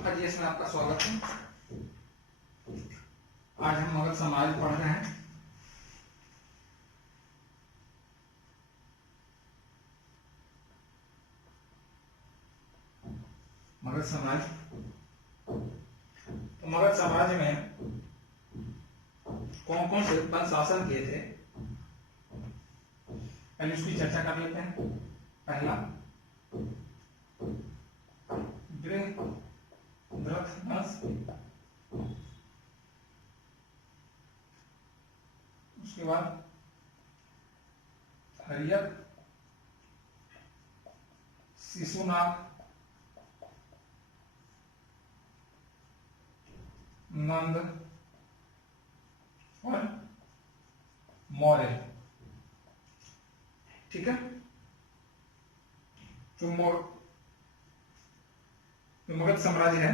Alpha GS में आपका स्वागत है। आज हम मगध समाज पढ़ रहे हैं। मगध समाज, तो मगध समाज में कौन कौन से वंश शासन किए थे, पहले उसकी चर्चा कर लेते हैं। पहला बृहद्रथ वंश, उसके बाद हर्यक, शिशुनाग, नंद और मौर्य। ठीक है। जो मगध साम्राज्य है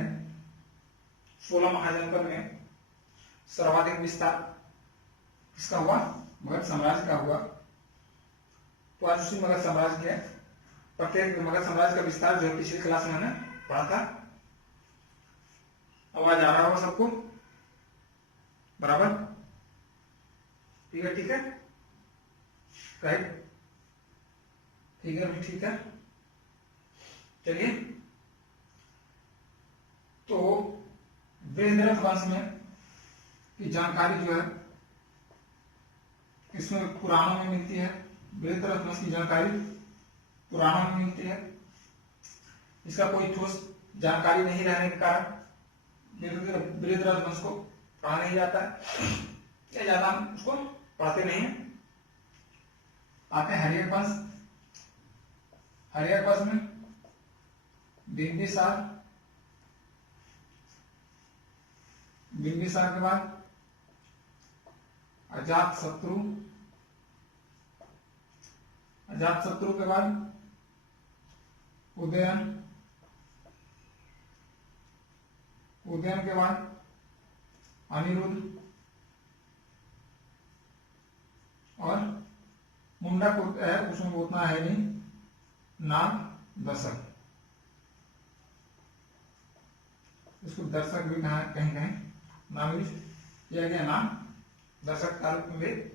16 महाजनपद में सर्वाधिक विस्तार किसका हुआ? मगध साम्राज्य का हुआ। तो आज उसी मगध साम्राज्य के प्रत्येक मगध साम्राज्य का विस्तार जो है पिछली क्लास में हमने पढ़ा था। आवाज आ रहा होगा सबको बराबर? ठीक है, ठीक है, राइट, ठीक है, ठीक है। चलिए, तो बृहद्रथ वंश में की जानकारी जो है इसमें पुराणों में मिलती है। बृहद्रथ वंश की जानकारी पुराणों में मिलती है। इसका कोई ठोस जानकारी नहीं रहने के कारण बृहद्रथ वंश को पढ़ा नहीं जाता है, या ज्यादा हम उसको पढ़ते नहीं है। आते हैं हर्यक वंश। हर्यक वंश में बिंबिसार, बिंबिसार के बाद अजातशत्रु, अजातशत्रु के बाद उदयन, उदयन के बाद अनिरुद्ध और मुंडक है, उसमें उतना है नहीं, नाम दशक। इसको दर्शक भी कहीं कहीं नाम किया गया, नाम दर्शक काल में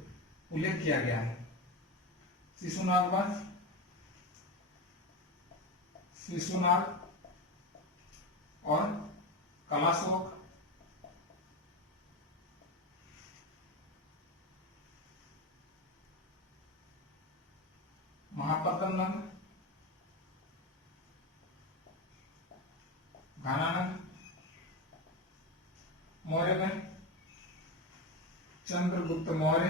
उल्लेख किया गया है। शिशुनाग वंश, शिशुनाग और कलाशोक, महापद्मनंद, घनानंद, मौर्य में चंद्रगुप्त मौर्य,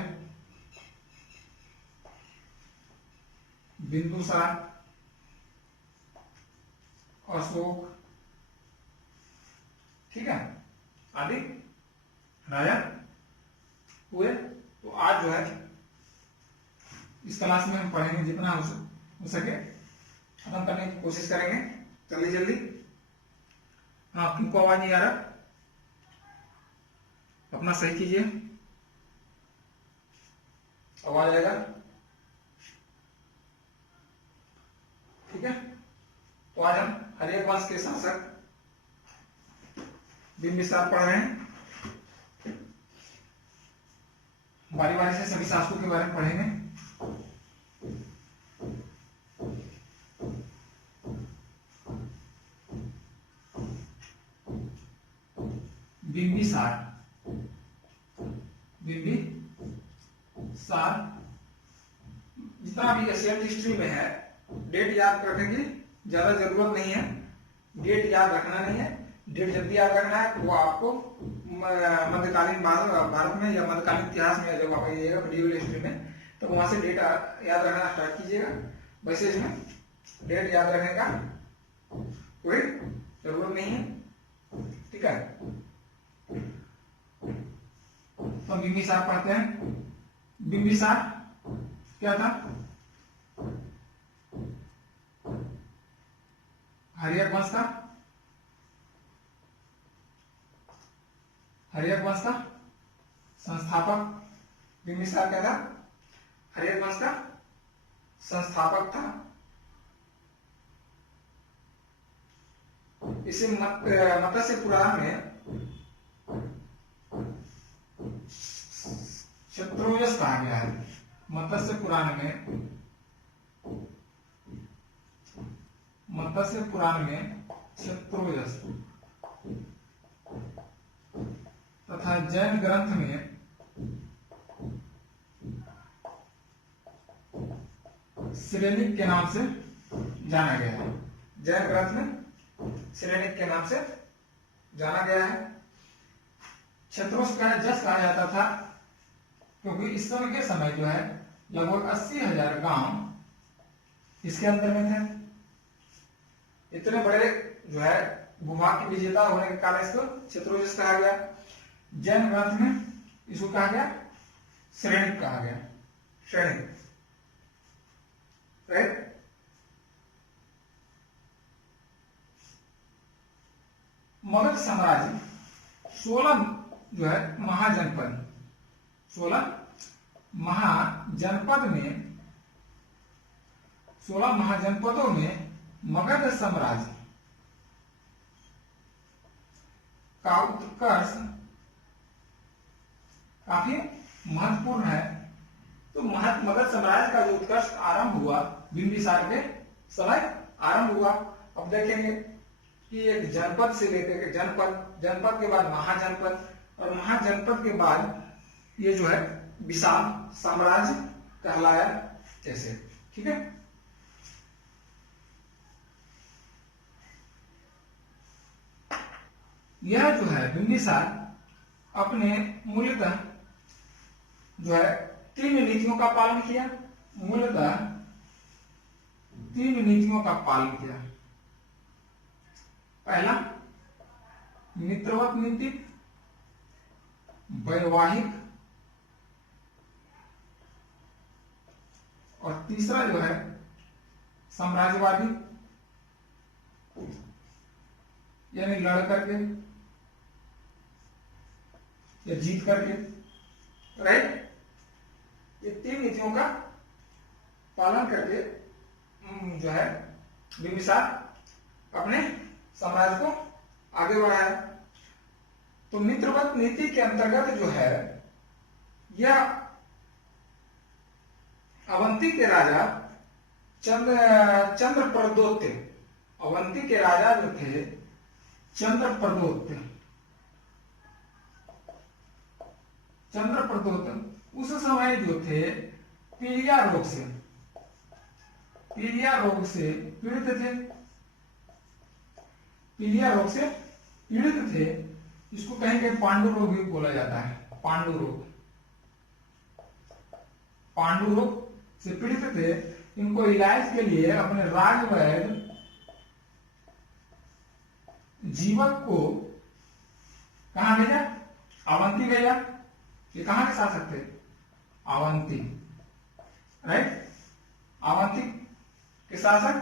बिंदुसार, अशोक, ठीक है, आदि राजा हुए। तो आज जो है इस क्लास में हम पढ़ेंगे, जितना हो सके खत्म करने की कोशिश करेंगे जल्दी जल्दी। हाँ, किनको आवाज नहीं आ रहा? अपना सही कीजिए, आवाज आएगा। ठीक है। तो आज हम हर्यक वंश के शासक बिंबिसार पढ़ रहे हैं। बारी बारी से सभी शासकों के बारे में पढ़ेंगे। बिंबिसार, बिंबिसार जितना भी एशियन हिस्ट्री में है, डेट याद रखने की ज्यादा जरूरत नहीं है। डेट याद रखना नहीं है। डेट जब भी याद रखना है वो आपको मध्यकालीन भारत में या मध्यकालीन इतिहास में जब आप आइएगा मेडिवल हिस्ट्री में, तो वहां से डेट याद रखना स्टार्ट कीजिएगा। वैसे इसमें डेट याद रखने का कोई जरूरत नहीं है। ठीक है। तो बिंबिसार पढ़ते हैं। बिंबिसार क्या था? हर्यक वंश का, हर्यक वंश का संस्थापक बिंबिसार क्या था? हर्यक वंश का संस्थापक था। इसे मत्स्य पुराण में शत्रुंजय कहा गया है। मत्स्य पुराण में शत्रुंजय तथा जैन ग्रंथ में सिरेनिक के नाम से जाना गया है। जैन ग्रंथ में सिरेनिक के नाम से जाना गया है। क्षत्रोस का जस कहा जाता था क्योंकि इस समय के समय जो है लगभग 80,000 गांव इसके अंदर में थे। इतने बड़े जो है भूभाग की विजेता होने के कारण इसको क्षत्रोजस कहा गया। जैन ग्रंथ में इसको कहा गया श्रेणिक कहा गया। श्रेणिक, राइट। मगध साम्राज्य 16 जो है महाजनपद, 16 महाजनपदों में मगध साम्राज्य का उत्कर्ष काफी महत्वपूर्ण है। तो मगध साम्राज्य का जो उत्कर्ष आरंभ हुआ बिंबिसार के समय आरंभ हुआ। अब देखेंगे कि एक जनपद से लेकर जनपद के बाद महाजनपद और महाजनपद के बाद ये जो है विशाल साम्राज्य कहलाया जैसे, ठीक है। यह जो है बिंबिसार अपने मूलतः जो है 3 नीतियों का पालन किया। मूलतः 3 नीतियों का पालन किया। पहला मित्रवत नीति, वैवाहिक, और तीसरा जो है साम्राज्यवादी, यानी लड़ करके या जीत करके, राइट। ये 3 नीतियों का पालन करके जो है बिंबिसार अपने साम्राज्य को आगे बढ़ाया। तो मित्रवत नीति के अंतर्गत जो है यह अवंती के राजा चंद्रप्रदोत्य, अवंती के राजा जो थे चंद्रप्रदोत्य उस समय जो थे पीलिया रोग से पीड़ित थे। पीलिया रोग से पीड़ित थे, इसको कहीं कहीं पांडु रोग भी बोला जाता है। पांडु रोग से पीड़ित थे। इनको इलाज के लिए अपने राजवैद्य जीवक को कहां भेजा? अवंती भेजा। ये कहां के शासक थे? अवंती, राइट। अवंती के शासक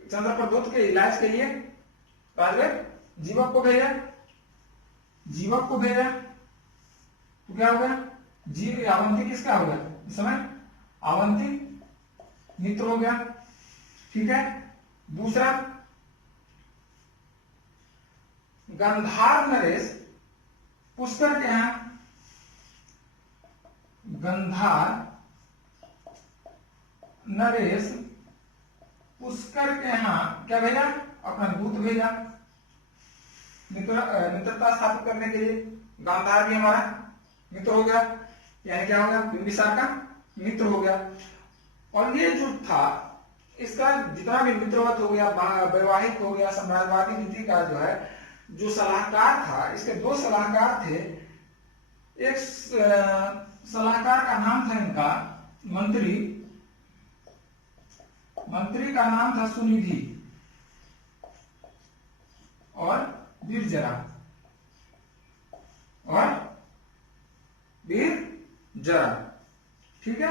चंद्रप्रदोत्य के इलाज के लिए राजवैद्य जीवक को भेजा। तो क्या हो गया? अवंती किसका हो गया? इस समय अवंती मित्र हो गया, ठीक है। दूसरा गंधार नरेश पुष्कर के यहां, गंधार नरेश पुष्कर के यहां क्या भेजा? अपना दूत भेजा मित्रता स्थापित करने के लिए। गांधार भी हमारा मित्र हो गया, यानी क्या हो गया? बिंबिसार का मित्र हो गया। और ये जो था इसका जितना भी मित्रवत हो गया, वैवाहिक हो गया, साम्राज्यवादी नीति का जो है जो सलाहकार था, इसके 2 सलाहकार थे। एक सलाहकार का नाम था इनका मंत्री का नाम था सुनिधि और वीरजरा, ठीक है।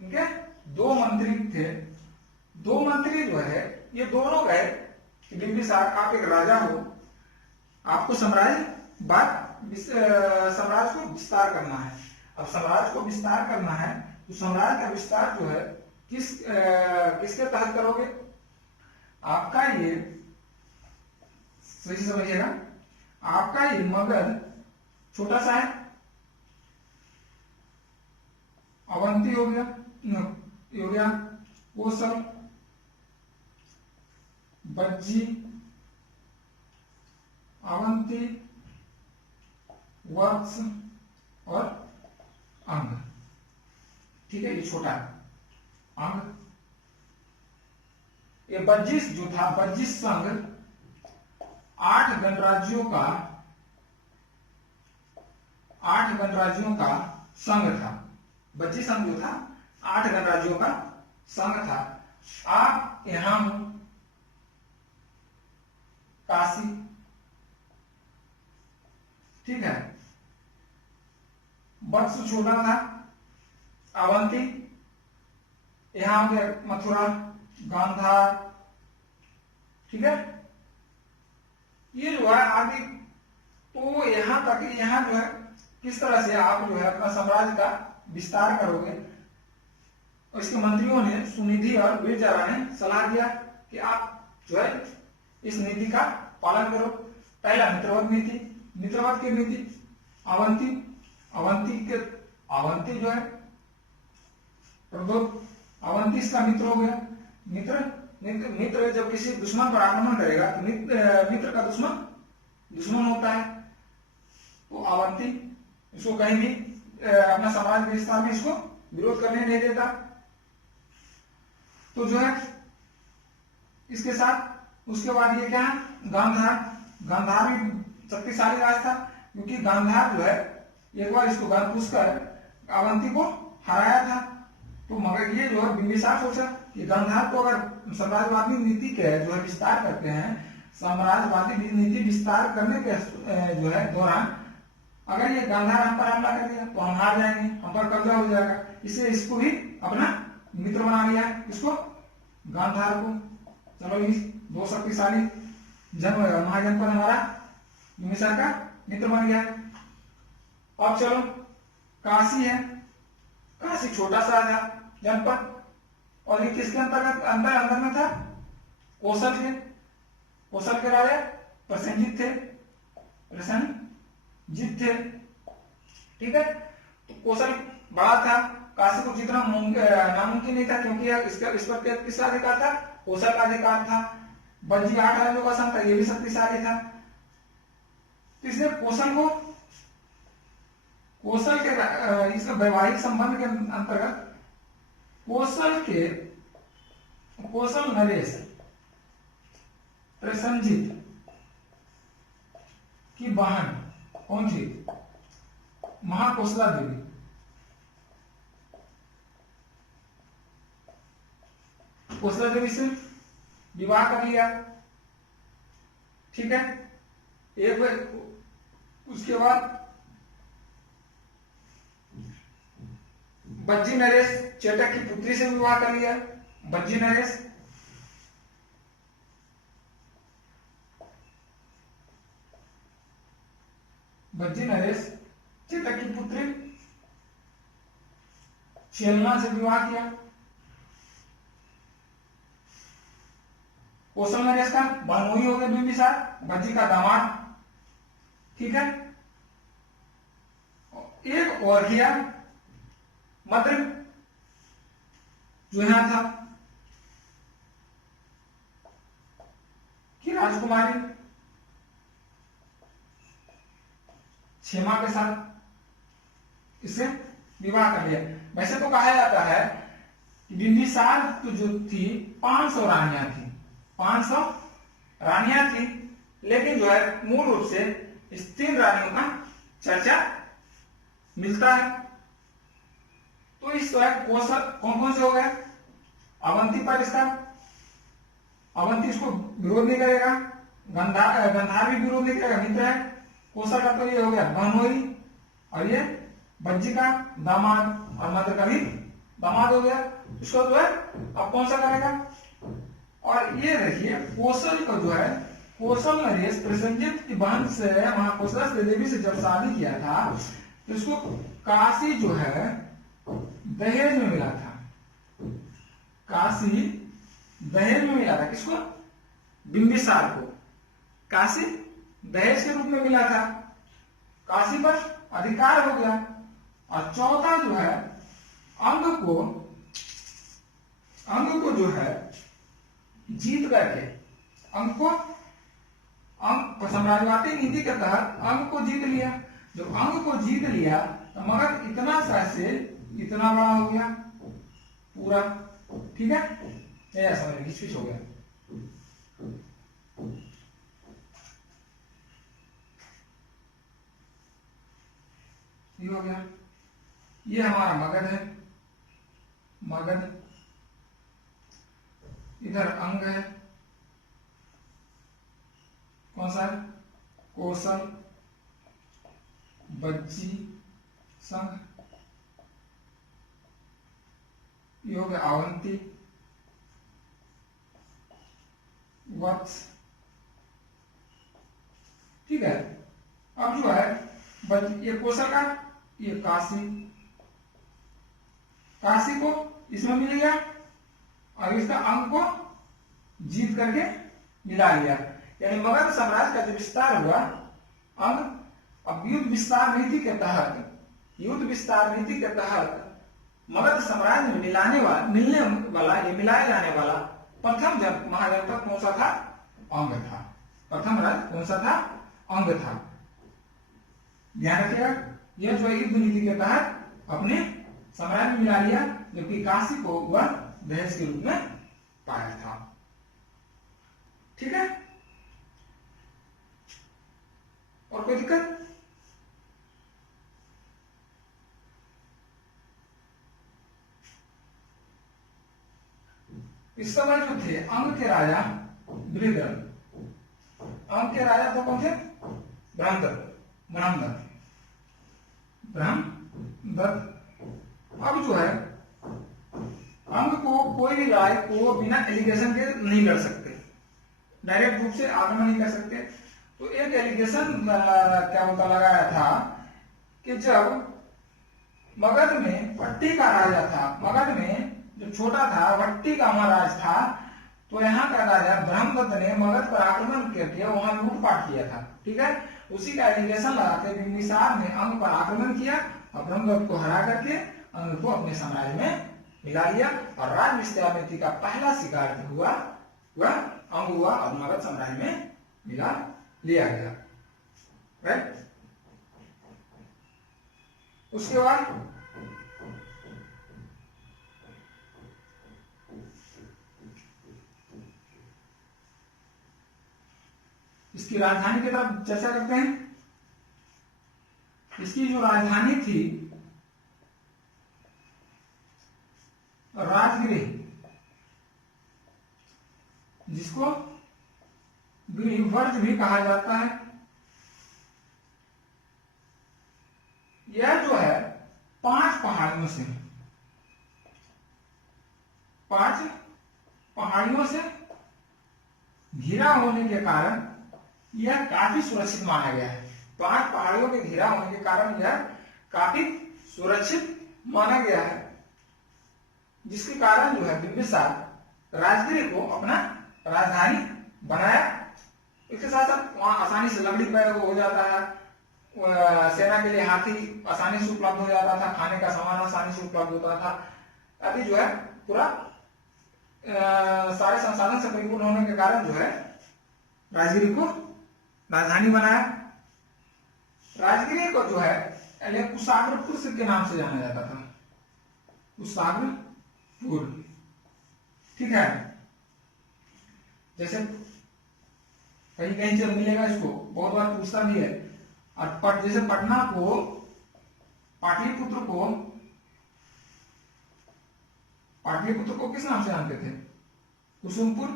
इनके 2 मंत्री थे। 2 मंत्री जो है ये दोनों गए कि बिंबिसार आप एक राजा हो, आपको साम्राज्य को विस्तार करना है। अब साम्राज्य को विस्तार करना है तो साम्राज्य का विस्तार जो है किसके तहत करोगे? आपका ये सही से समझिएगा। आपका ये मगध छोटा सा है, अवंती हो गया, ये हो गया कोसल, बज्जी, अवंती, वत्स और अंग। ठीक है, ये छोटा है अंग। ये बज्जिस जो था, बज्जिस संघ 8 गणराज्यों का संघ था। बज्जी संघ जो था 8 गणराज्यों का संघ था। आप यहां काशी, ठीक है, वत्स छोटा था, अवंती, यहां हो गया मथुरा, गांधार, ठीक है, ये जो है आगे। तो यहां तक, यहां जो है किस तरह से आप जो है अपना साम्राज्य का विस्तार करोगे। और इसके मंत्रियों ने, सुनिधि और वीरजारा ने सलाह दिया कि आप जो है इस नीति का पालन करो। पहला मित्रवत नीति, मित्रवत की नीति, अवंती, अवंती जो है प्रबोध, अवंती इसका मित्र हो गया। मित्र जब किसी दुश्मन पर आक्रमण करेगा तो मित्र का दुश्मन होता है। तो अवंती इसको कहीं भी अपना समाज के विस्तार में इसको विरोध करने नहीं देता। तो जो है इसके साथ उसके बाद ये क्या है, गांधार भी शक्तिशाली राज था, क्योंकि गांधार जो है एक बार इसको घुस कर अवंती को हराया था। तो मगर ये जो है बिंबिसार सोचा कि गांधार को अगर साम्राज्यवादी नीति के जो है विस्तार करते हैं, साम्राज्यवादी नीति विस्तार करने के जो है दौरान अगर ये गांधार हम पर हमला कर दिया तो हम हार जाएंगे, हम पर कब्जा हो जाएगा। इसलिए इसको भी अपना मित्र बना लिया, इसको गांधार को। चलो ये 2 शक्तिशाली महाजनपद हमारा बिंबिसार का मित्र बन गया। अब चलो काशी है, काशी छोटा सा था जनपद, और ये किसके अंदर में था, कोसल के राजा प्रसेनजीत थे, ठीक है। तो कोसल बड़ा था, काशी को जितना नामुमकिन नहीं था, क्योंकि इस पर किसका अधिकार था, कोसल का अधिकार था। बज्जी 8 राज्यों का संघ था, ये भी शक्तिशाली था। तो इसने कोसल के इसका वैवाहिक संबंध के अंतर्गत कोसल नरेश प्रसेनजीत की बहन कौन थी, महाकोसला देवी। कोसला देवी से विवाह कर लिया, ठीक है। एक बार उसके बाद बज्जी नरेश चेटक की पुत्री से विवाह कर लिया। बज्जी नरेश चेतक की पुत्री चेलना से विवाह किया। कोसल नरेश का बनोई हो गया बिंबिसार, बज्जी का दामाद, ठीक है। एक और किया मद्र, जो यहां था कि राजकुमारी क्षेमा के साथ इससे विवाह कर लिया। वैसे तो कहा जाता है कि बिंबिसार तो जो थी 500 रानियां थी, 500 रानियां थी, लेकिन जो है मूल रूप से इस 3 रानियों का चर्चा मिलता है। तो इस कोसल कौन कौन से हो गए, अवंती पर इसका, अवंती इसको विरोध नहीं करेगा, गंधार भी विरोध नहीं करेगा, मित्र है। कोसल का तो ये हो गया बनोई, और ये बज्जी का दामाद, और मद्र का भी दामाद हो गया। इसको जो है अब कौन सा करेगा। और ये देखिए कोसल को जो है, कोसल नरेश प्रसेनजीत की बहन से, महाकोसला देवी से जब शादी किया था तो इसको काशी जो है दहेज में मिला था। काशी दहेज में मिला था, किसको, बिंबिसार को। काशी दहेज के रूप में मिला था, काशी पर अधिकार हो गया। और चौथा जो है अंग को जो है जीत करके, अंग साम्राज्यवादी नीति के तहत अंग को जीत लिया। जब अंग को जीत लिया तो मगध इतना सा से इतना बड़ा हो गया पूरा, ठीक है, समझ में घिच हो गया। ये हो गया, ये हमारा मगध है, मगध, इधर अंग है, कौन सा है, कौशल, बज्जी, संघ, ये हो गया अवंती, वत्स, ठीक है। अब जो है ये कौशल का, ये काशी, काशी को इसमें मिल गया और इसका अंग को जीत करके मिला लिया। यानी मगध साम्राज्य का जो विस्तार हुआ, अंग अब युद्ध विस्तार नीति के तहत मगध साम्राज्य में मिलाया जाने वाला प्रथम महाजनपद कौन सा था, अंग था। प्रथम राज्य कौन सा था, अंग था। ध्यान रखिएगा, यह जो युद्ध नीति के तहत अपने साम्राज्य में मिला लिया, जबकि काशी को वह दहेज के रूप में पाया था, ठीक है। और कोई दिक्कत? इस समय जो थे अंग के राजा बृहद्रथ, अंग के राजा तो कौन थे, ब्रह्मदत्त। अब जो है अंग को कोई भी राय को बिना एलिगेशन के नहीं कर सकते, डायरेक्ट रूप से आक्रमण नहीं कर सकते। तो एक एलिगेशन क्या होता लगाया था कि जब मगध में भट्टी का राजा था, मगध में जो छोटा था भट्टी का महाराज था, तो यहाँ का राजा ब्रह्मदत्त ने मगध पर आक्रमण करके वहां लूटपाट किया था, ठीक है। उसी का एलिगेशन लगाकर बिंबिसार ने अंग पर आक्रमण किया और ब्रह्मदत्त को हरा करके अंग को अपने साम्राज्य में मिला लिया और राज विस्तार नीति का पहला शिकार जो हुआ वह अंग हुआ और मगध साम्राज्य में मिला लिया गया, राइट। उसके बाद इसकी राजधानी की तरफ चर्चा करते हैं। इसकी जो राजधानी थी राजगृह, जिसको गृहवर्ज भी कहा जाता है, यह जो है 5 पहाड़ियों से, 5 पहाड़ियों से घिरा होने के कारण यह काफी सुरक्षित माना गया है। 5 पहाड़ियों के घिरा होने के कारण यह काफी सुरक्षित माना गया है, जिसके कारण जो है बिंबिसार राजगृह को अपना राजधानी बनाया। इसके साथ साथ वहां आसानी से लकड़ी पैदा हो जाता है, सेना के लिए हाथी आसानी से उपलब्ध हो जाता था, खाने का सामान आसानी से उपलब्ध होता था। अभी जो है पूरा सारे संसाधन से परिपूर्ण होने के कारण जो है राजगीर को राजधानी बनाया। राजगीर को जो है पहले कुशाग्रपुर के नाम से जाना जाता था, कुशाग्रपुर, ठीक है। जैसे कहीं कहीं से मिलेगा, इसको बहुत बार पूछता भी है। और जैसे पटना को, पाटलिपुत्र को किस नाम से जानते थे? कुसुमपुर।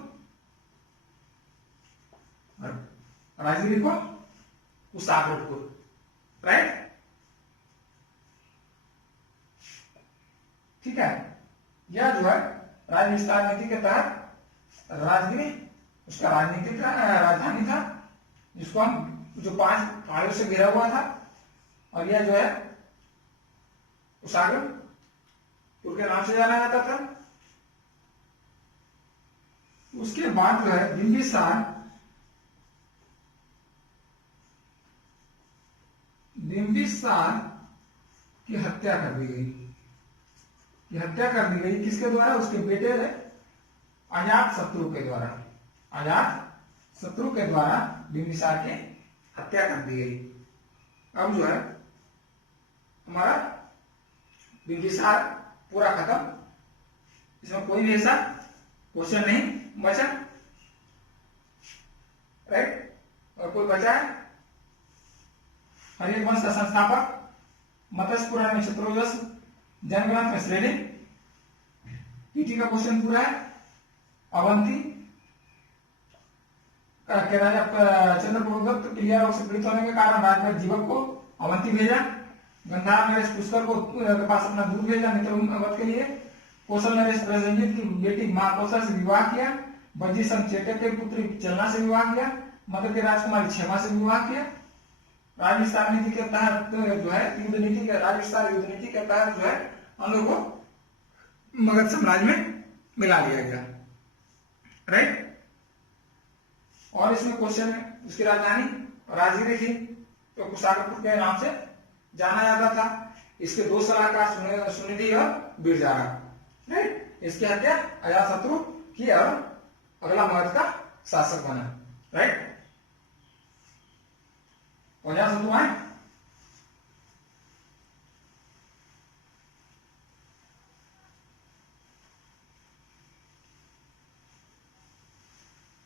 और राजगीर को कुशाग्रपुर, राइट, ठीक है। यह जो है राज्य विस्तार नीति के तहत राजगीर उसका राजनीतिक राजधानी था, जिसको हम जो 5 पहाड़ियों से घिरा हुआ था, और यह जो है कुशाग्रपुर के नाम से जाना जाता था। उसके बाद जो है बिंबिसार बिंबिसार की हत्या कर दी गई। कि हत्या कर दी गई किसके द्वारा? उसके बेटे अजातशत्रु के द्वारा। अजातशत्रु के द्वारा बिंबिसार की हत्या कर दी गई। अब जो है हमारा बिंबिसार पूरा खत्म, इसमें कोई भी ऐसा क्वेश्चन नहीं बचा, राइट? और कोई बचा है? हरित वंश का संस्थापक, मत्स्य पुराण में क्षत्रोजस, जनग्रंथ में श्रेणी, पीटी का क्वेश्चन पूरा है। अवंती के राजा चंद्रगुप्त क्लियर रोग से पीड़ित होने के कारण राजभर जीवक को अवंती भेजा। गंधार नरेश पुष्कर को के पास अपना दूध भेजा मित्रवत के लिए। कौशल नरेश प्रसेनजीत की बेटी महाकौशल से विवाह किया। वज्जीसन चेटक के पुत्री चलना से विवाह किया। मगध के राजकुमारी क्षेमा से विवाह किया। राज्य विस्तार नीति के तहत जो है युद्ध नीति के राज्य विस्तार युद्ध नीति के तहत जो है हम लोग को मगध साम्राज्य में मिला लिया गया, राइट? और इसमें क्वेश्चन है उसकी राजधानी राजगिरी थी, तो कुशाग्रपुर के नाम से जाना जाता था। इसके दो सलाहकार सुनिधि और बिरजारा, राइट? इसकी हत्या अजातशत्रु की और अगला मगध का शासक बना, राइट? अजातशत्रु आए।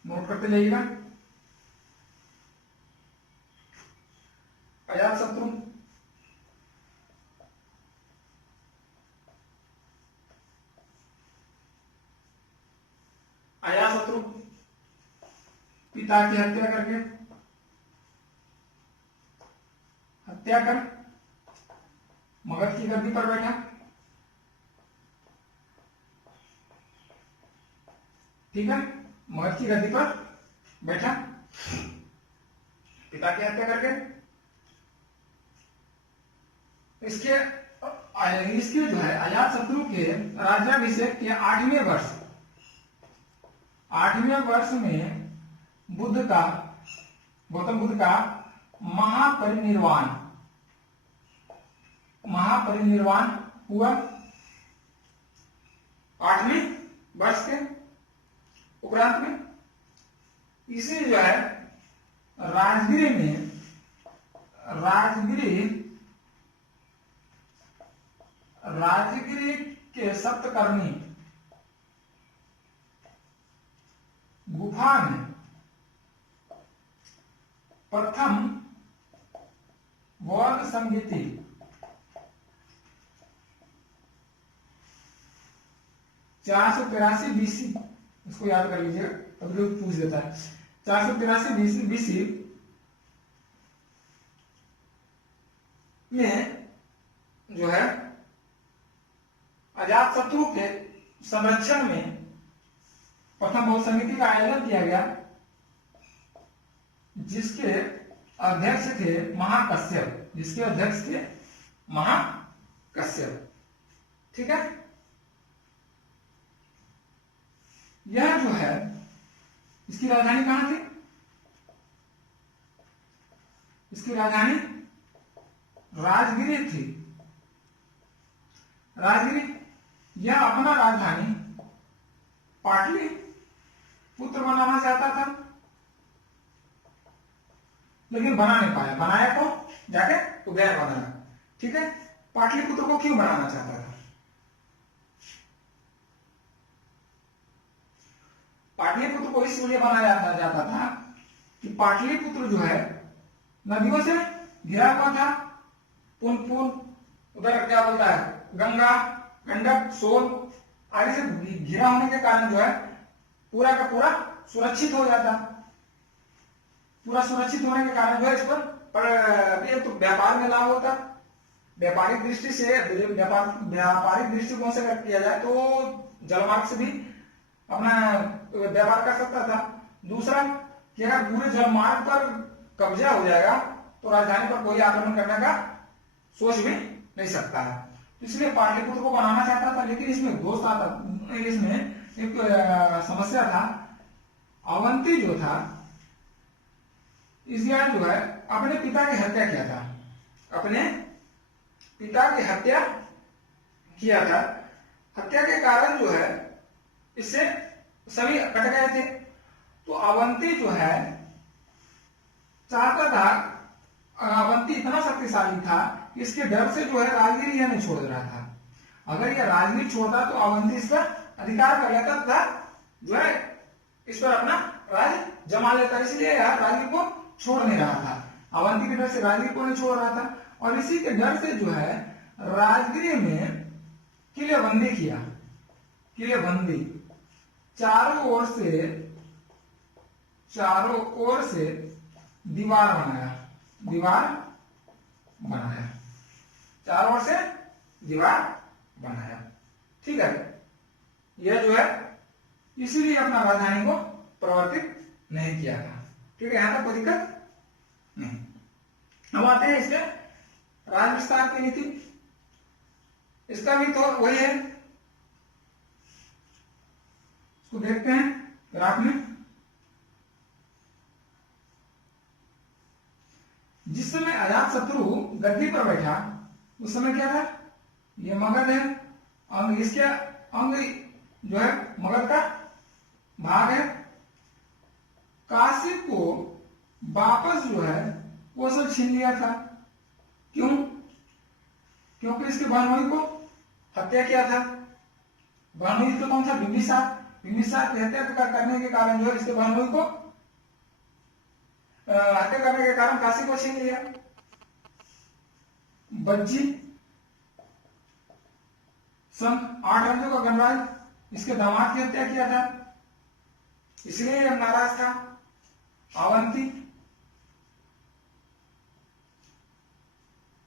नोट करते जाइएगा। अजातशत्रु पिता की हत्या कर मगध की गद्दी पर बैठा, ठीक है? मगध की गद्दी पर बैठा पिता की हत्या करके। इसके जो है अजातशत्रु के राज्याभिषेक के 8वें वर्ष में गौतम बुद्ध का महापरिनिर्वाण हुआ। 8वें वर्ष के उपरांत में इसे जो है राजगिरी के सप्तकर्णी गुफा में प्रथम वर्ग संगीति BC, इसको याद कर लीजिएगा, अभी लोग पूछ देता है। 483 BC में जो है अजातशत्रु के संरक्षण में प्रथम बहु समिति का आयोजन किया गया, जिसके अध्यक्ष थे महाकश्यप, ठीक है? यह जो है इसकी राजधानी कहां थी? इसकी राजधानी राजगिरी थी। यह अपना राजधानी पाटलिपुत्र बनाना चाहता था, लेकिन बना नहीं पाया। बनाया को जाके उदय बनाया, ठीक है? पाटलिपुत्र को क्यों बनाना चाहता था? पाटलिपुत्र को इसलिए बनाया जाता था कि पाटलिपुत्र जो है नदियों से घिरा हुआ था। पुनपुन, उधर क्या बोलता है, गंगा, गंडक, सोन आदि से घिरा होने के कारण जो है पूरा का पूरा सुरक्षित हो जाता। पूरा सुरक्षित होने के कारण जो है इस पर तो व्यापार में लाभ होता। व्यापारिक दृष्टिकोण से अगर किया जाए तो जलमार्ग से भी अपना व्यापार कर सकता था। दूसरा कि अगर पूरे जलमार्ग पर कब्जा हो जाएगा तो राजधानी पर कोई आक्रमण करने का सोच भी नहीं सकता है। इसलिए पाटलिपुत्र को बनाना चाहता था, लेकिन इसमें दोष आता, इसमें एक समस्या था। अवंती जो था इसने जो है अपने पिता की हत्या किया था। अपने पिता की हत्या किया था। हत्या के कारण जो है इससे सभी कट गए थे। तो अवंती जो है चाहता था, अवंती इतना शक्तिशाली था कि इसके डर से जो है राजगीर यह नहीं छोड़ रहा था। अगर यह राजगीर छोड़ता तो अवंती इस पर अधिकार कर लेता था, जो है इस पर अपना राज जमा लेता, इसलिए यह राजगीर को छोड़ नहीं रहा था। अवंती के डर से राजगीर को नहीं छोड़ रहा था और इसी के डर से जो है राजगीर में किलेबंदी किया। किलेबंदी चारों ओर से दीवार बनाया, चारों ओर से दीवार बनाया। ठीक है, यह जो है इसीलिए अपना राजधानी को प्रवर्तित नहीं किया था। ठीक है, यहां तक कोई दिक्कत नहीं। अब आते हैं इसके राज विस्तार की नीति। इसका भी तो वही है, इसको देखते हैं ग्राफ में। जिस समय अजातशत्रु गद्दी पर बैठा उस समय क्या था, ये मगध है, अंग इसके अंग जो है मगध का भाग है। काशी को वापस जो है वो सब छीन लिया था। क्यों? क्योंकि इसके भानुई को हत्या किया था। भानुई तो कौन था? बिंबिसार। बिंबिसार की हत्या करने के कारण जो है इसके भानुई को हत्या करने के कारण काशी को छीन लिया। बज्जी सन 8 अंजों का गणराज इसके दामाद की हत्या किया था, इसलिए यह नाराज था। अवंती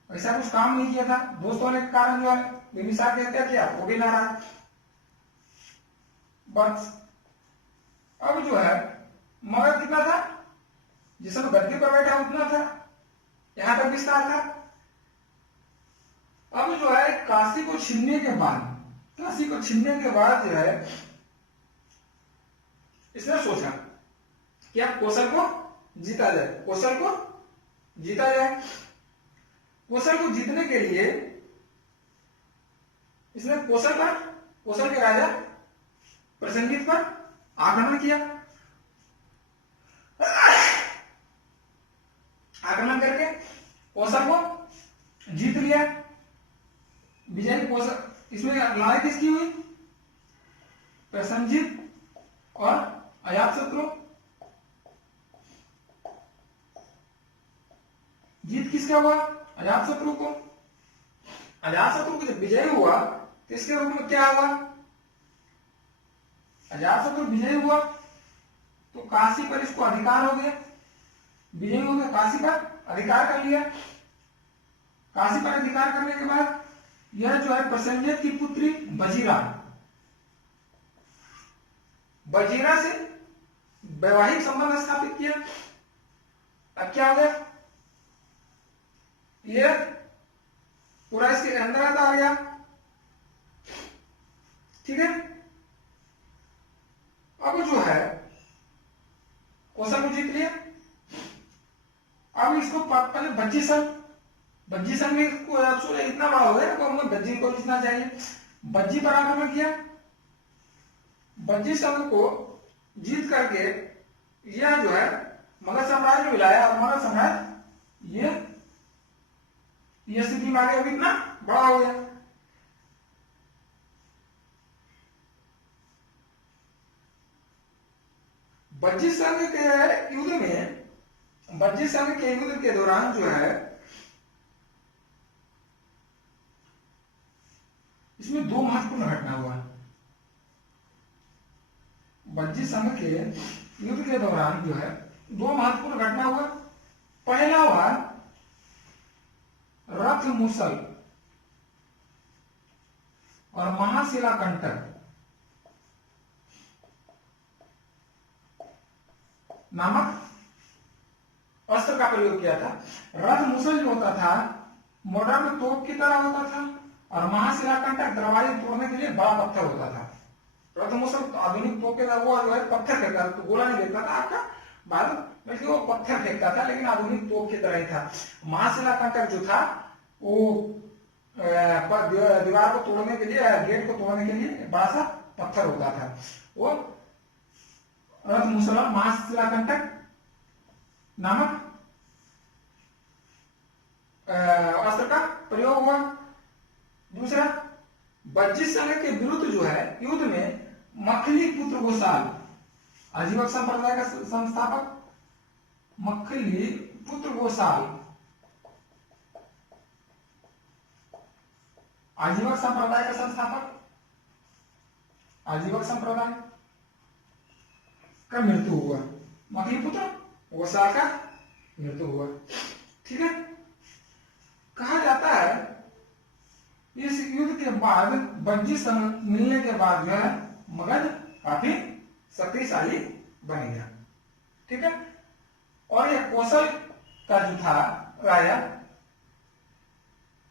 ऐसा कुछ काम नहीं किया था, दोस्त होने के कारण जो है बिंबिसार की हत्या किया, वो भी नाराज। बस अब जो है मगध कितना था, जिस समय गद्दी पर बैठा उतना था, यहां तक विस्तार था। अब जो है काशी को छीनने के बाद जो है इसने सोचा कि अब कौशल को जीता जाए। कौशल को जीतने के लिए इसने कौशल के राजा प्रसेनजीत पर आक्रमण किया। आक्रमण करके कौशल को जीत लिया। विजय कौशल, इसमें लड़ाई किसकी हुई? प्रसेनजीत और अजातशत्रु। जीत किसका हुआ? अजातशत्रु को। अजातशत्रु को जब विजय हुआ तो इसके रूप में क्या हुआ? अजातशत्रु विजय हुआ तो काशी पर इसको अधिकार हो गया। विजय हो गया, काशी पर अधिकार कर लिया। काशी पर अधिकार करने के बाद यह जो है प्रसेनजीत की पुत्री बजीरा से वैवाहिक संबंध स्थापित किया। अब क्या हो गया, ये पूरा इसके अंदर आ गया। ठीक है, अब जो है कौशल को जीत लिया। अब इसको पहले बज्जी संघ में इतना बड़ा हो गया तो हमें बज्जी को जीतना चाहिए। बज्जी पर आक्रमण किया। बज्जी संघ को जीत करके यह जो है मगध साम्राज्य में मिलाया और मगध साम्राज्य यह स्थिति में आ गया, अभी इतना बड़ा हो गया। बज्जी संघ के युद्ध के दौरान जो है इसमें दो महत्वपूर्ण घटना हुआ। बज्जी संघ के युद्ध के दौरान जो है दो महत्वपूर्ण घटना हुआ। पहला बार रथ मुसल और महाशिला कंटक नामक अस्त्र का प्रयोग किया था। रथ मुसल जो होता था मॉडर्न तोप की तरह होता था और महाशिला कंटक दरवाजे तोड़ने के लिए बड़ा पत्थर होता था। रथ मुसल आधुनिक तोप के वो जो है पत्थर के तो गोला नहीं देता था आपका, बहादुर, बल्कि वो पत्थर फेंकता था लेकिन आधुनिक तोप की तरह ही था। महाशिला कंटक जो था वो दीवार को तोड़ने के लिए, गेट को तोड़ने के लिए बड़ा सा पत्थर होता था। वो रथ मुसला महाशिला कंटक नामक अस्त्र का प्रयोग हुआ। दूसरा, बज्जित संघ के विरुद्ध जो है युद्ध में मखली पुत्र गोसाल, आजीवक संप्रदाय का संस्थापक मखली पुत्र गोसाल, आजीवक संप्रदाय का संस्थापक, आजीवक संप्रदाय का मृत्यु हुआ। मखली पुत्र गोसाल का मृत्यु हुआ। ठीक है, कहा जाता है इस युद्ध के बाद बज्जी संघ मिलने के बाद जो है मगध काफी शक्तिशाली बनेगा। ठीक है, और यह कौशल का जो था राजा,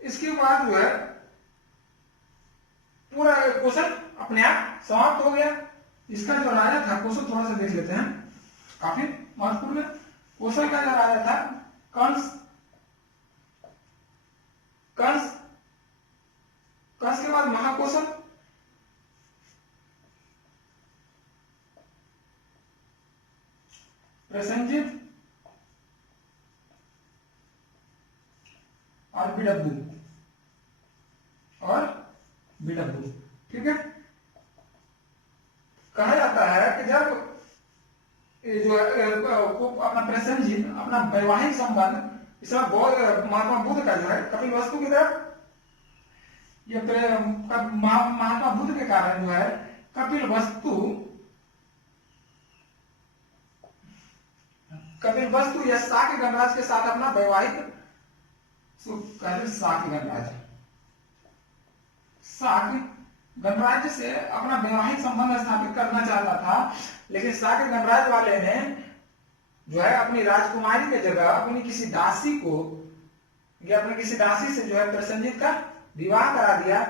इसके बाद जो है पूरा कौशल अपने आप समाप्त हो गया। इसका जो राजा था कौशल, थोड़ा सा देख लेते हैं, काफी महत्वपूर्ण। कौशल का जो राजा था कंस, कंस के बाद महाकौशल, प्रसेनजित और बिडब्बू ठीक है। कहा जाता है कि जब जो अपना प्रसेनजित अपना वैवाहिक संबंध इस महात्मा बुद्ध का जो है कपिल वस्तु की तरफ, ये महात्मा बुद्ध के कारण जो है कपिल वस्तु या शाक्य गणराज के साथ अपना वैवाहिक शाक्य गणराज्य से अपना वैवाहिक संबंध स्थापित करना चाहता था, लेकिन शाक्य गणराज्य वाले ने जो है अपनी राजकुमारी के जगह अपनी किसी दासी को या अपनी किसी दासी से जो है प्रसेनजित का विवाह करा दिया,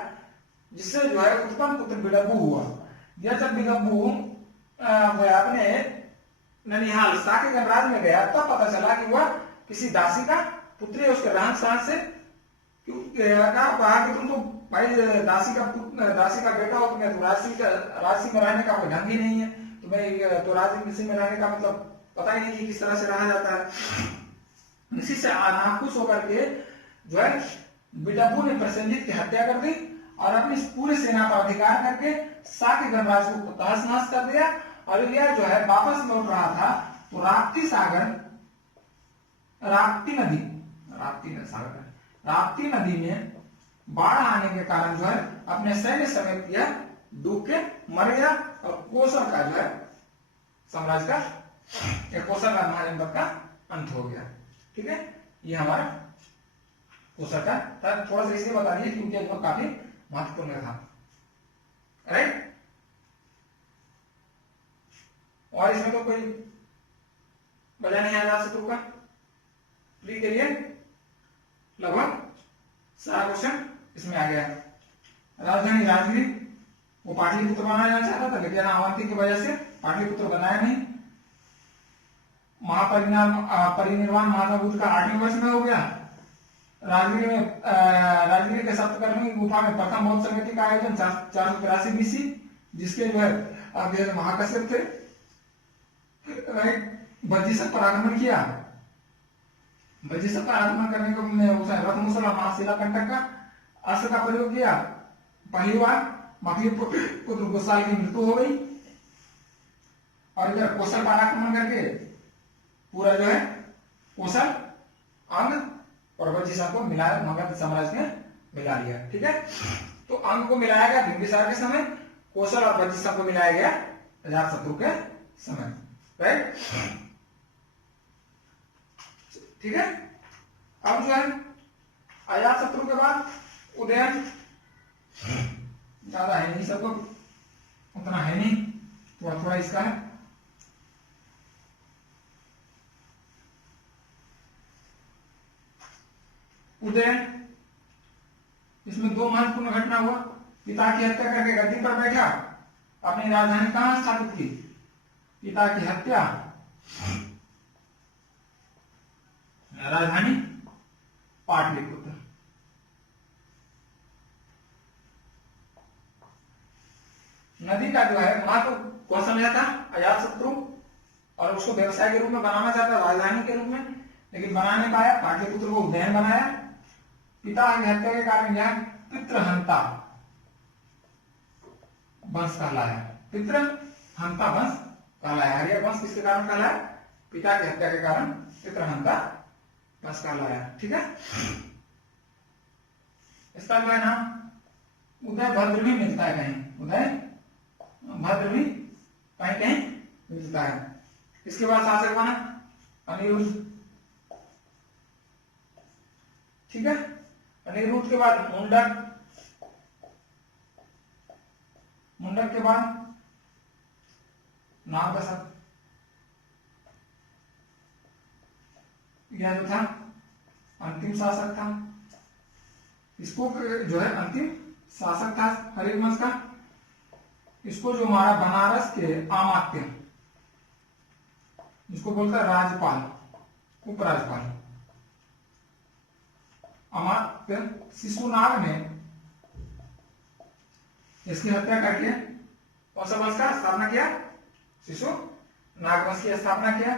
जिससे जो है उत्पन्न पुत्र बिडब्बू हुआ। यह जब बिडब्बू अपने ननिहाल शाक्य गणराज्य में गया तब पता चला कि वह किसी दासी का पुत्र है। उसके रहन सहन से कहा कि तुम तो भाई दासी का बेटा हो, तुम्हें तो राजसी में रहने का कोई ढंग ही नहीं है, तुम्हें तो राजसी में रहने का मतलब पता ही नहीं कि किस तरह से रहा जाता है। इसी से नाखुश होकर के जो है बिडब्बू ने प्रसेनजित की हत्या कर दी और अपनी पूरे सेना पर अधिकार करके शाक्य गणराज्य को तहस नहस कर दिया। और यह जो है वापस लौट रहा था तो राप्ती नदी में बाढ़ आने के कारण जो है अपने सैन्य समेत यह डूब के मर गया और कौशल का जो है साम्राज्य का कौशल का महाजनपद का अंत हो गया। ठीक है, ये हमारा कौशल का थोड़ा सा इसलिए बता दिए क्योंकि वो काफी महत्वपूर्ण था। राइट, और इसमें तो कोई वजह नहीं आया शत्रु का प्री के लिए लगभग सारा क्वेश्चन इसमें आ गया। राजधानी राजगीर वो पाटलिपुत्र बनाना चाहता था, लेकिन अवंती की वजह से पाटलिपुत्र बनाया नहीं। महापरिनिर्वाण महात्मा बुद्ध का 8वें वर्ष में हो गया। राजगीर के सप्तकर्णी गुफा में प्रथम बौद्ध समिति का आयोजन 483 बीसी, जिसके जो है महाकश्यप थे। राइट, बज्जिसक पर आक्रमण किया। बज्जिसक पर आक्रमण करने को रथ मुसला महाशिला कंटक का अस्त्र का प्रयोग किया। पहली बार मखली पुत्र गोसाल की मृत्यु हो गई और इधर कौशल पर आक्रमण करके पूरा जो है कौशल अंग और बज्जिसक को मिलाया, मगध साम्राज्य में मिला लिया। ठीक है, तो अंग को मिलाया गया बिंबिसार के समय, कौशल और बज्जिसक को मिलाया गया अजातशत्रु के समय। राइट, ठीक है। अब जो है अजातशत्रु के बाद उदयन, ज्यादा है नहीं, सबको उतना है नहीं, थोड़ा थोड़ा इसका है। उदयन, इसमें दो महत्वपूर्ण घटना हुआ। पिता की हत्या करके गद्दी पर बैठा, अपनी राजधानी कहां स्थापित की? पिता की हत्या राजधानी पाटलिपुत्र। नदी का जो है महत्व कौन समझा था? अजातशत्रु, और उसको व्यवसाय के रूप में बनाना चाहता राजधानी के रूप में, लेकिन बना नहीं पाया, पाटलिपुत्र को उद्यान बनाया। पिता की हत्या के कारण यह पितृहंता वंश कहलाया, पितृहंता वंश कहलाया। आर्य वंश किसके कारण कहलाया? पिता की हत्या के कारण पितृहंता वंश कहलाया। ठीक है, इसका जो है ना उदय भद्र भी मिलता है कहीं, उदय भद्र भी कहीं कहीं मिलता है। इसके बाद शासक बना अनिरुद्ध। ठीक है, अनिरुद्ध के बाद मुंडक, मुंडक के बाद नागदशक। यह जो था अंतिम शासक था, इसको जो है अंतिम शासक था हरित वंश का। इसको जो हमारा बनारस के अमात्य, जिसको बोलता है राज्यपाल, उपराज्यपाल, अमात्य शिशुनाग ने इसकी हत्या करके कौन सा वंश का स्थापना किया? शिशुनाग वंश की स्थापना किया।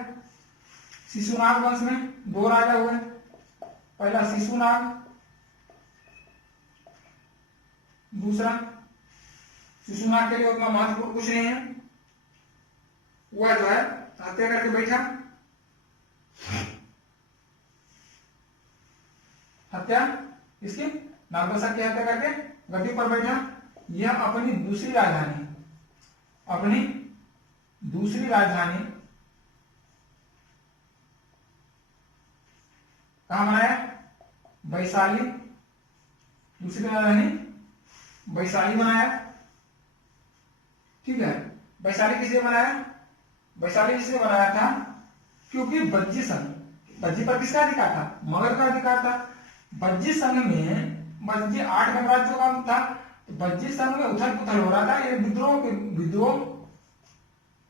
शिशुनाग वंश में दो राजा हुए, पहला शिशुनाग, दूसरा शिशुनाग के लिए उतना महत्वपूर्ण कुछ नहीं है, वह जो है हत्या करके बैठा, हत्या इसकी नागदशक की हत्या करके गद्दी पर बैठा। यह अपनी दूसरी राजधानी, अपनी दूसरी राजधानी कहां बनाया? वैशाली, दूसरी राजधानी वैशाली बनाया। ठीक है, वैशाली किसने बनाया? वैशाली इसलिए बनाया था क्योंकि बज्जी संघ, बज्जी पर किसका अधिकार था? मगध का अधिकार था। बज्जी संघ में, बज्जी 8 गणराज्यों का था, तो बज्जी संघ में उथल पुथल हो रहा था, ये विद्रोह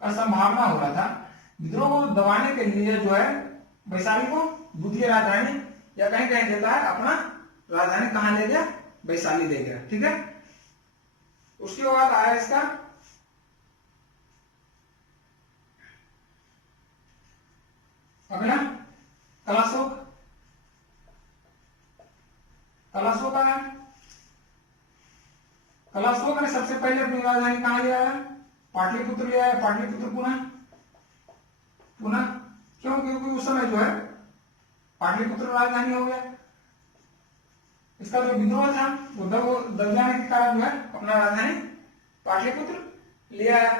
का संभावना हो रहा था। विद्रोह को दबाने के लिए जो है वैशाली को द्वितीय राजधानी या कहीं कहीं देता है, अपना राजधानी कहां ले गया? वैशाली ले गया। ठीक है, उसके बाद आया इसका अगला कलाशोक। कलाशोक आया, कलाशोक ने सबसे पहले अपनी राजधानी कहां ले आया? पाटलिपुत्र ले आया। पाटलिपुत्र पुनः पुनः क्यों? क्योंकि उस समय जो है पाटलिपुत्र राजधानी हो गया। इसका जो विद्रोह था वो दब जाने के कारण जो है अपना राजधानी पाटलिपुत्र ले आया।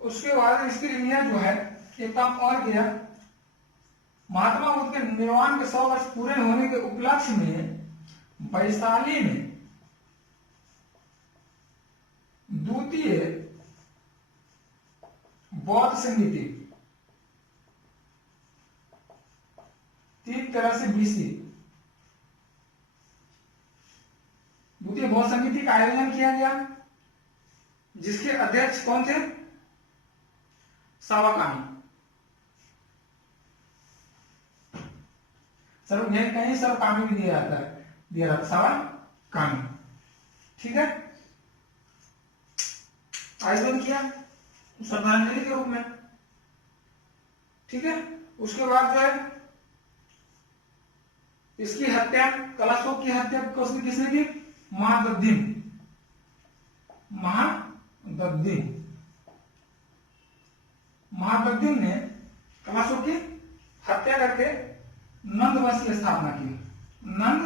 उसके बाद इसके लिए जो है एक काम और किया, महात्मा बुद्ध के निर्वाण के 100 वर्ष पूरे होने के उपलक्ष्य में वैशाली में द्वितीय बौद्ध संगीति 3 से BC द्वितीय बौद्ध संगीति का आयोजन किया गया, जिसके अध्यक्ष कौन थे? सावाकामी। कहीं सर्वकामी भी दिया जाता है, दिया जाता सावाकामी। ठीक है, आयोजन किया श्रद्धांजलि के रूप में। ठीक है, उसके बाद जो है इसकी हत्या, कलाशोक की हत्या किसने की? महादद्दिम। महादद्दिम ने कलाशोक की हत्या करके नंद वंश की स्थापना की, नंद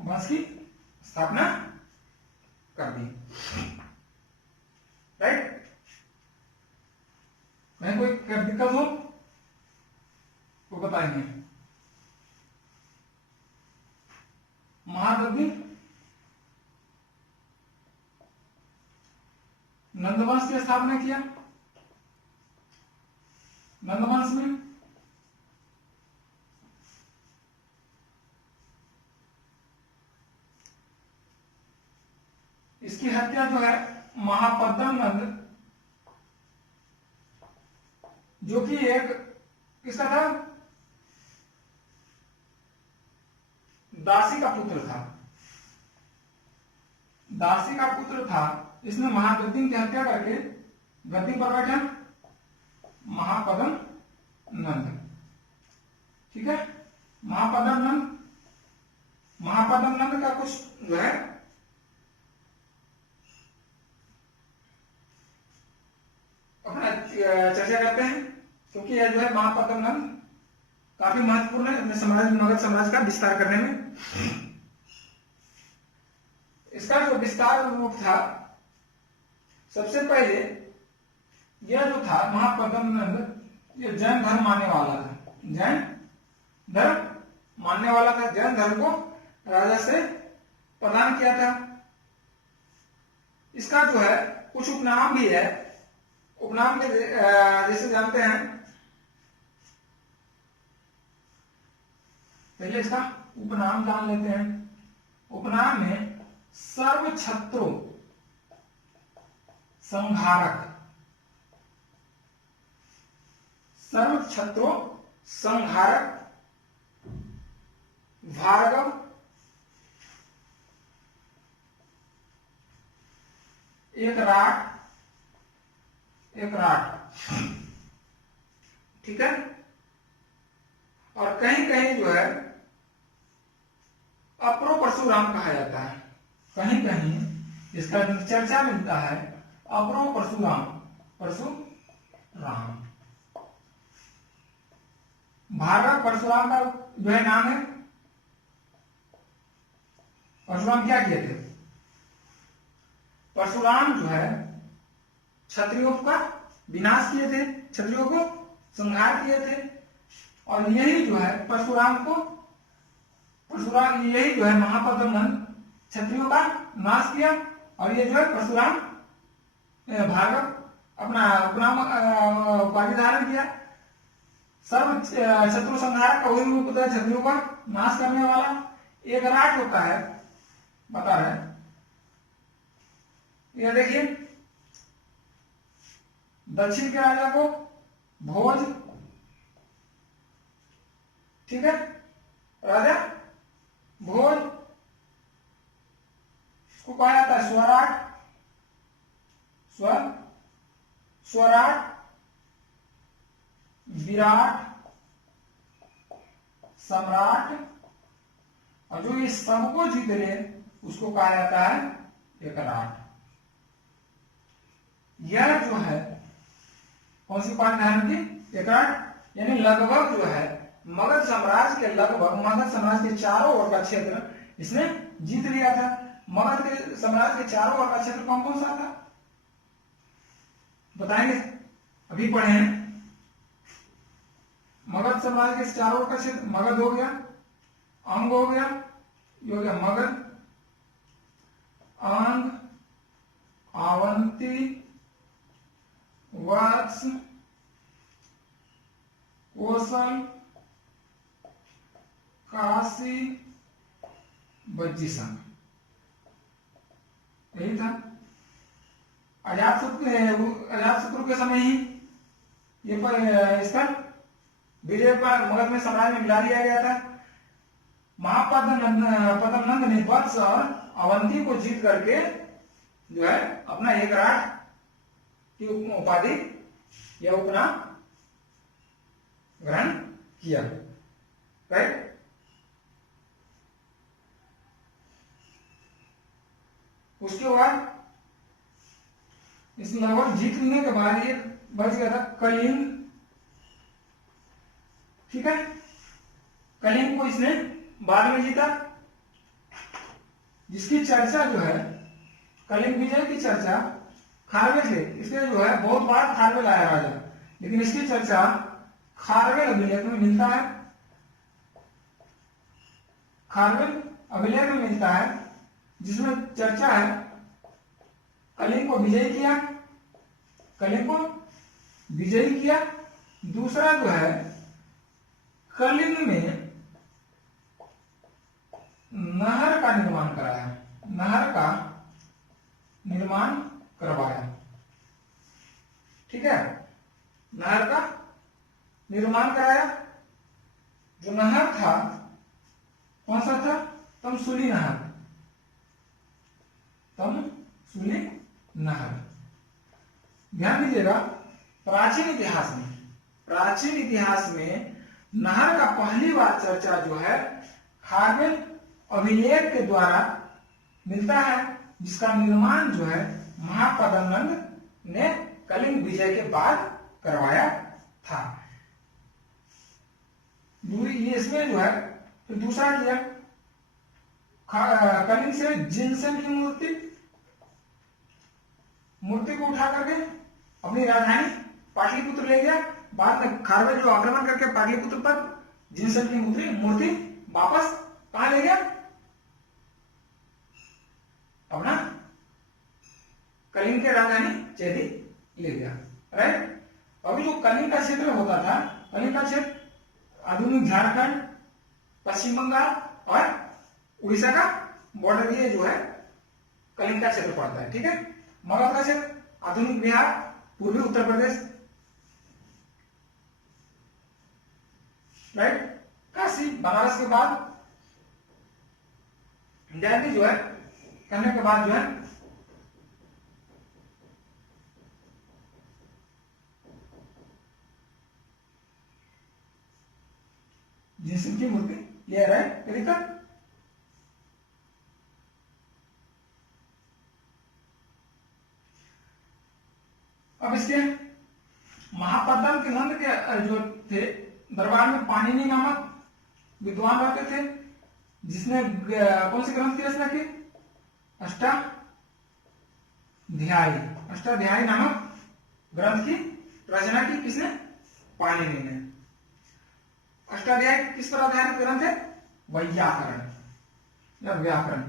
वंश की स्थापना कर दी। राइट, कहीं कोई दिक्कत हो तो बताएंगे। महादद्दिम नंदवंश की स्थापना किया। नंदवंश में इसकी हत्या जो है महापद्म नंद जो कि एक किसका था, दासी का पुत्र था, दासी का पुत्र था। इसने महागद्दी की हत्या करके गद्दी पर बैठा महापदम नंद। ठीक है, महापदम नंद, महापदम नंद का कुछ जो है अपना चर्चा करते हैं, क्योंकि यह जो है महापदम नंद काफी महत्वपूर्ण है अपने समाज, मगध समाज का विस्तार करने में। इसका जो विस्तार रूप था, सबसे पहले यह जो था महापदम नंद, ये जैन धर्म मानने वाला था, जैन धर्म मानने वाला था। जैन धर्म को राजा से प्रदान किया था। इसका जो है कुछ उपनाम भी है। उपनाम के जैसे जानते हैं, पहले इसका उपनाम जान लेते हैं। उपनाम में सर्वछत्रु संहारक, सर्वछत्रु संहारक, भार्गव, एक राट, एक राट। ठीक है, और कहीं कहीं जो है अप्रो परशुराम कहा जाता है। कहीं कहीं इसका चर्चा मिलता है अप्रो परशुराम, परशुराम। भार्गव परशुराम का जो है नाम है। परशुराम क्या किए थे? परशुराम जो है क्षत्रियों का विनाश किए थे, क्षत्रियों को संहार किए थे। और यही जो है परशुराम को, परशुराम यही जो है महापदम नंद क्षत्रियों का नाश किया। और ये जो है परशुराम भार्गव अपना उपनाम उपाधि धारण किया। सर्व शत्रु संहारक का वही रूप होता है, क्षत्रियों का नाश करने वाला। एक राट होता है, बता रहे ये देखिए, दक्षिण के राजा को भोज, ठीक है, राजा भोज, इसको कहा जाता है स्वराट, स्वराट, विराट, सम्राट। और जो इस सबको जीत ले उसको कहा जाता है एक राट। यह जो है कौन सी उपाधि धारण की? एक राट। यानी लगभग जो है मगध साम्राज्य के, लगभग मगध साम्राज्य के चारों ओर का क्षेत्र इसने जीत लिया था। मगध के साम्राज्य के चारों ओर का क्षेत्र कौन कौन सा था बताएंगे? अभी पढ़े हैं। मगध साम्राज्य के चारों ओर का क्षेत्र, मगध हो गया, अंग हो गया, ये हो गया मगध, अंग, अवंती, वत्स, कोसल, काशी, बज्जीसन। यही था। अजातशत्रु के समय ही ये पर इसका विजय पर मगध में साम्राज्य में मिला दिया गया था। महापदम नंद ने वत्स और अवंती को जीत करके जो है अपना एक राट की उपाधि या उपनाम ग्रहण किया। राइट। उसके बाद इस लगभग जीतने के बाद ये बच गया था कलिंग। ठीक है, कलिंग को इसने बाद में जीता, जिसकी चर्चा जो है कलिंग विजय की चर्चा खारवेल से, इसके जो है बहुत बार खारवेल आया राजा, लेकिन इसकी चर्चा खारवेल अभिलेख में मिलता है। खारवेल अभिलेख में मिलता है जिसमें चर्चा है कलिंग को विजयी किया, कलिंग को विजयी किया। दूसरा जो है कलिंग में नहर का निर्माण कराया, नहर का निर्माण करवाया। ठीक है, नहर का निर्माण कराया। जो नहर था कौन सा था? तमसूली नहर, तमसूली नहर। ध्यान दीजिएगा, प्राचीन इतिहास में नहर का पहली बार चर्चा जो है खारवेल अभिलेख के द्वारा मिलता है, जिसका निर्माण जो है महापद्मनंद ने कलिंग विजय के बाद करवाया था। इसमें जो है फिर दूसरा किया, कलिंग से जिनसन की मूर्ति को उठा करके अपनी राजधानी पाटलिपुत्र ले गया। बाद में खारवेल जो आक्रमण करके पाटलिपुत्र पर जिनसन की मूर्ति वापस कहां ले गया? अपना कलिंग के राजधानी चेदी ले गया। राइट। अभी जो कलिंग का क्षेत्र होता था, कलिंग का क्षेत्र आधुनिक झारखंड, पश्चिम बंगाल और उड़ीसा का बॉर्डर, ये जो है कलिंग का क्षेत्र पड़ता है। ठीक है। मगध का क्षेत्र आधुनिक बिहार, पूर्वी उत्तर प्रदेश। राइट। काशी बनारस के बाद दिल्ली जो है करने के बाद जो है जिनसन की मूर्ति ले रहा है। क्लियर। अब इसके महापद्म के नंद के जो थे दरबार में पाणिनि नामक विद्वान रहते थे, जिसने कौन से ग्रंथ की रचना की? अष्टाध्यायी नामक ग्रंथ की रचना की। किसने? पाणिनि ने। अष्टाध्यायी किस पर आधारित ग्रंथ है? व्याकरण या व्याकरण।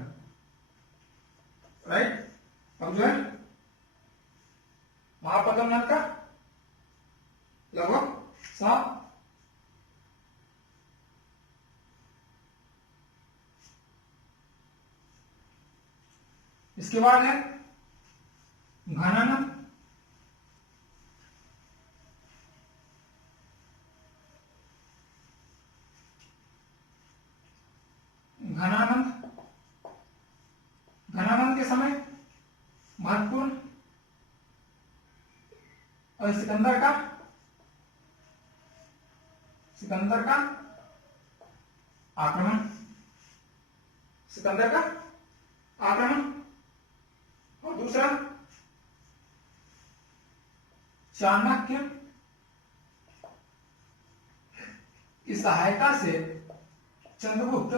राइट। अब जो है महापद्मनाथ का लगभग 7 इसके बाद है घनानंद। घनानंद के समय महत्वपूर्ण और सिकंदर का आक्रमण। और दूसरा चाणक्य की सहायता से चंद्रगुप्त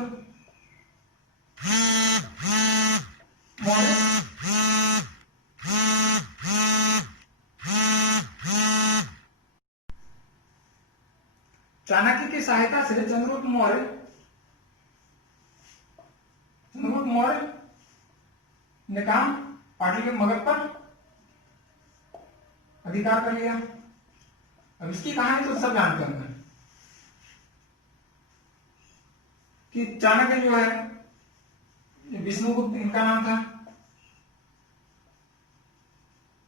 मौर्य चंद्रगुप्त मौर्य ने काम पाटली के मगध पर अधिकार कर लिया। अब इसकी कहानी तो सब जानते होंगे कि चाणक्य जो है विष्णुगुप्त इनका नाम था।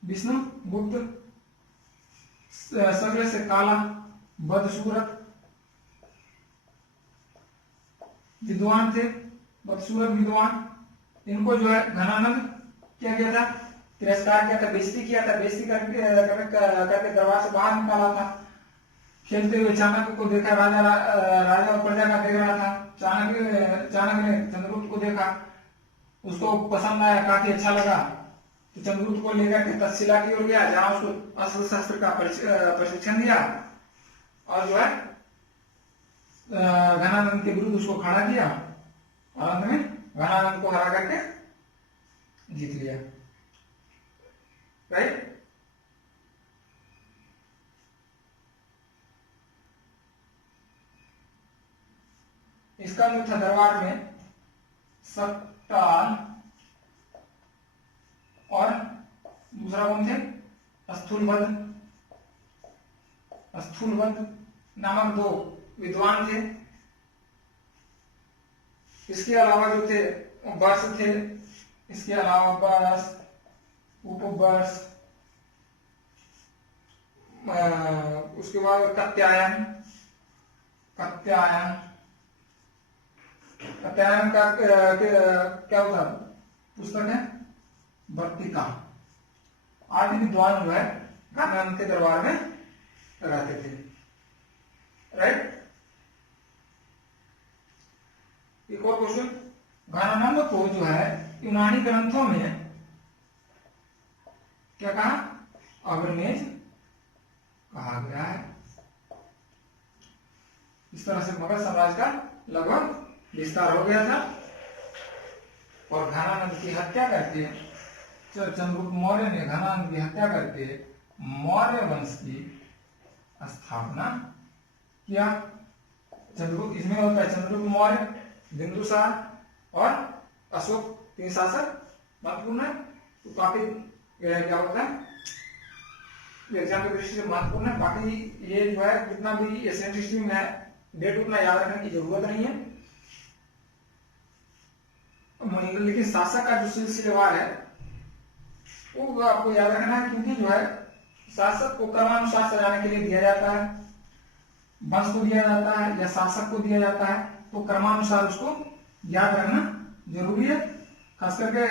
विष्णुगुप्त सगले से काला, बदसूरत विद्वान थे, बदसूरत विद्वान। इनको जो है घनानंद क्या किया था? तिरस्कार किया था, बेइज्जती किया था। बेइज्जती करके दरबार से बाहर निकाला था। खेलते हुए चाणक्य को देखा, राजा और प्रजा का देख रहा था। चाणक्य ने चंद्रगुप्त को देखा, उसको पसंद आया, काफी अच्छा लगा, तो चंद्रगुप्त को लेकर के तक्षशिला की ओर गया, जहां उसको अस्त्र शस्त्र का प्रशिक्षण दिया और जो है घनानंद के विरुद्ध उसको खड़ा किया और अंत में घनानंद को हरा करके जीत लिया। राइट। इसका जो था दरबार में सक्टाल और दूसरा कौन थे? स्थूलभद्र नामक 2 विद्वान थे। इसके अलावा जो थे वर्ष थे, इसके अलावा वर्ष, उपवर्ष, उसके बाद कात्यायन। कात्यायन कात्यायन का क्या होता पुस्तक है वर्तिका। आदि विद्वान जो है घनानंद के दरबार में रहते थे। राइट। एक और क्वेश्चन, घनानंद को जो है यूनानी ग्रंथों में क्या कहा, अग्रनेज कहा गया है। इस तरह से मगध साम्राज्य का लगभग विस्तार हो गया था। और घनानंद की हत्या करके चंद्रगुप्त मौर्य ने घनानंद की हत्या करके मौर्य वंश की स्थापना किया। चंद्रगुप्त इसमें होता है चंद्रगुप्त मौर्य, बिंदुसार और अशोक, तीन शासक महत्वपूर्ण है। तो काफी क्या होता है एग्जाम की दृष्टि से महत्वपूर्ण है। बाकी ये जो है जितना भी एशियन हिस्ट्री में है डेट उतना याद रखने की जरूरत नहीं है। लेकिन शासक का जो सिलसिलेवार है वो आपको याद रखना है, क्योंकि जो है शासक को क्रमानुसार सजाने के लिए दिया जाता है, वंश को दिया जाता है या शासक को दिया जाता है, तो क्रमानुसार उसको याद रखना जरूरी है। खास करके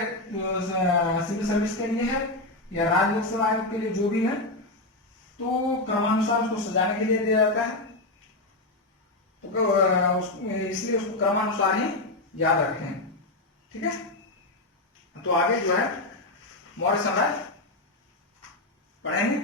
सिविल सर्विस के लिए है या राज्य लोक सेवा आयोग के लिए जो भी है, तो क्रमानुसार उसको सजाने के लिए दिया जाता है। तो इसलिए उसको क्रमानुसार ही याद रखें। ठीक है। तो आगे जो है मौर्य साम्राज्य पढ़ेंगे।